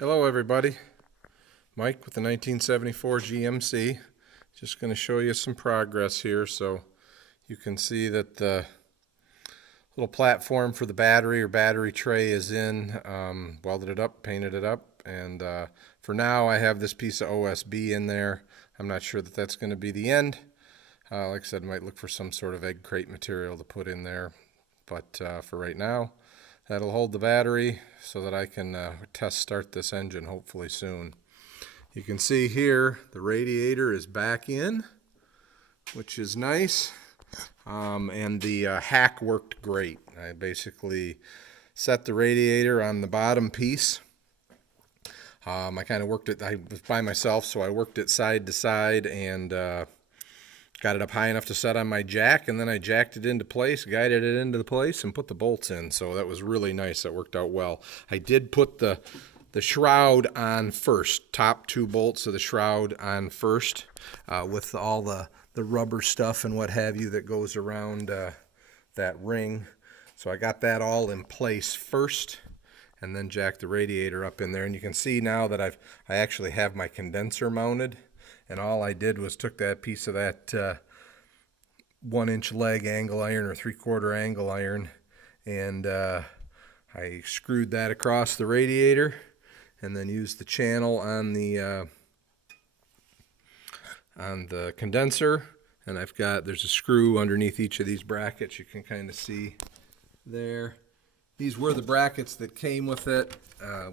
Hello everybody, Mike with the 1974 GMC. Just going to show you some progress here so you can see that the little platform for the battery or battery tray is in. Welded it up, painted it up, and for now I have this piece of OSB in there. I'm not sure that that's going to be the end. Like I said, I might look for some sort of egg crate material to put in there, but for right now that'll hold the battery so that I can test start this engine hopefully soon. You can see here the radiator is back in, which is nice, and the hack worked great. I basically set the radiator on the bottom piece. I kind of worked it, I was by myself, so I worked it side to side and got it up high enough to set on my jack, and then I jacked it into place, guided it into the place, and put the bolts in. So that was really nice. That worked out well. I did put the shroud on first, top two bolts of the shroud on first, with all the rubber stuff and what have you that goes around that ring. So I got that all in place first, and then jacked the radiator up in there. And you can see now that I actually have my condenser mounted. And all I did was took that piece of that 1-inch leg angle iron or 3/4 angle iron, and I screwed that across the radiator, and then used the channel on the condenser. And there's a screw underneath each of these brackets. You can kind of see there. These were the brackets that came with it,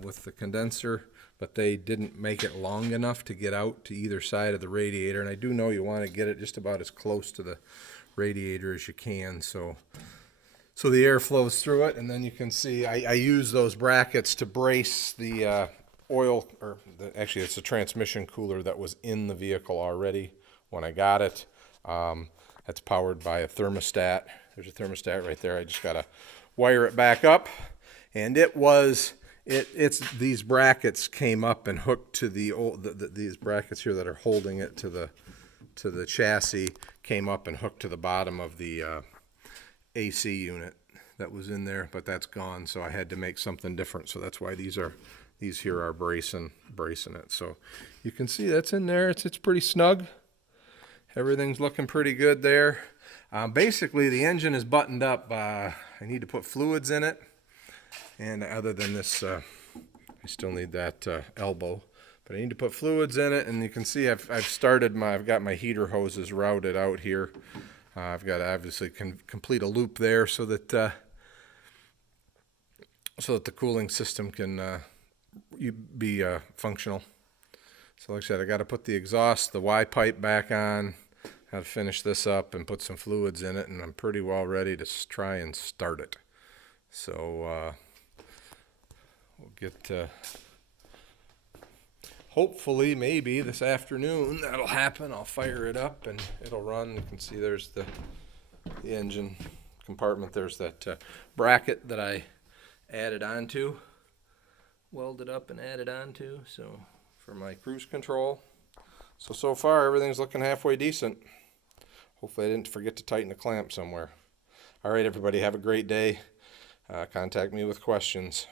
with the condenser, but they didn't make it long enough to get out to either side of the radiator. And I do know you want to get it just about as close to the radiator as you can, so the air flows through it. And then you can see I use those brackets to brace the oil, or actually it's a transmission cooler that was in the vehicle already when I got it. That's powered by a thermostat. There's a thermostat right there. I just got to wire it back up, and these brackets came up and hooked to these brackets here that are holding it to the chassis, came up and hooked to the bottom of the AC unit that was in there, but that's gone, so I had to make something different. So that's why these here are bracing it. So you can see that's in there. It's pretty snug. Everything's looking pretty good there. Basically the engine is buttoned up. I need to put fluids in it. And other than this, I still need that elbow, but I need to put fluids in it. And you can see I've got my heater hoses routed out here. I've got to obviously complete a loop there so that the cooling system can be functional. So like I said, I got to put the exhaust, the Y pipe back on. Got to finish this up and put some fluids in it, and I'm pretty well ready to try and start it. So we'll get hopefully maybe this afternoon that'll happen. I'll fire it up and it'll run. You can see there's the engine compartment. There's that bracket that I added onto, welded up and added onto, so for my cruise control. So far everything's looking halfway decent. Hopefully I didn't forget to tighten the clamp somewhere. All right, everybody, have a great day. Contact me with questions.